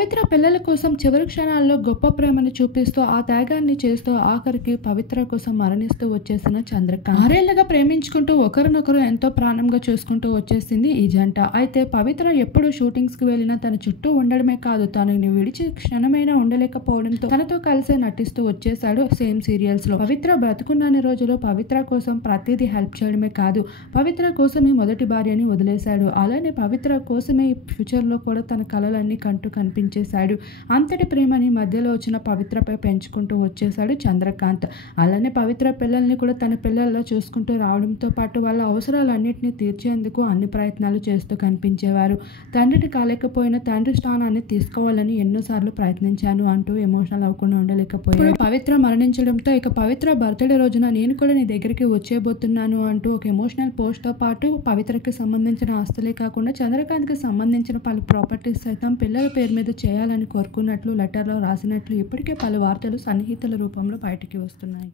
పవిత్ర పిల్లల కోసం చివరి క్షణాల్లో గొప్ప ప్రేమను చూపిస్తూ ఆ త్యాగాన్ని చేస్తూ ఆఖరికి పవిత్ర కోసం మరణిస్తూ వచ్చేసిన చంద్రకాంత్. 6 ఏళ్లుగా ప్రేమించుకుంటూ ఒకరినొకరు ఎంతో ప్రాణంగా చూసుకుంటూ వచ్చేసింది ఈ జంట. అయితే పవిత్ర ఎప్పుడు షూటింగ్స్ కి వెళ్ళినా తన చుట్టూ ఉండడమే కాదు, తనని విడిచి క్షణమైనా ఉండలేకపోవడంతో తనతో కలిసే నటిస్తూ వచ్చేశాడు సేమ్ సీరియల్స్ లో. పవిత్ర బ్రతుకున్నన్ని రోజులు పవిత్ర కోసం ప్రతిదీ హెల్ప్ చేయడమే కాదు, పవిత్ర కోసమే మొదటి భార్యని వదిలేశాడు. అలానే పవిత్ర కోసమే ఫ్యూచర్ లో కూడా తన కలలన్నీ కంటూ కనిపించేశాడు. అంతటి ప్రేమని మధ్యలో వచ్చిన పవిత్రపై పెంచుకుంటూ వచ్చేశాడు చంద్రకాంత్. అలానే పవిత్ర పిల్లల్ని కూడా తన పిల్లల్లో చూసుకుంటూ రావడంతో పాటు వాళ్ళ అవసరాలన్నింటినీ తీర్చేందుకు అన్ని ప్రయత్నాలు చేస్తూ కనిపించేవారు. తండ్రిని కాలేకపోయినా తండ్రి స్థానాన్ని తీసుకోవాలని ఎన్నోసార్లు ప్రయత్నించాను అంటూ ఎమోషనల్ అవ్వకుండా ఉండలేకపోయాడు. పవిత్ర మరణించడంతో ఇక పవిత్ర బర్త్డే రోజున నేను కూడా నీ దగ్గరికి వచ్చేయబోతున్నాను అంటూ ఒక ఎమోషనల్ పోస్ట్ తో పాటు పవిత్రకి సంబంధించిన ఆస్తులే కాకుండా చంద్రకాంత్ కి సంబంధించిన పలు ప్రాపర్టీస్ సైతం పిల్లల పేరు మీద చేయాలని కోరుకున్నట్లు లెటర్లో రాసినట్లు ఇప్పటికే పలు వార్తలు సన్నిహితుల రూపంలో బయటికి వస్తున్నాయి.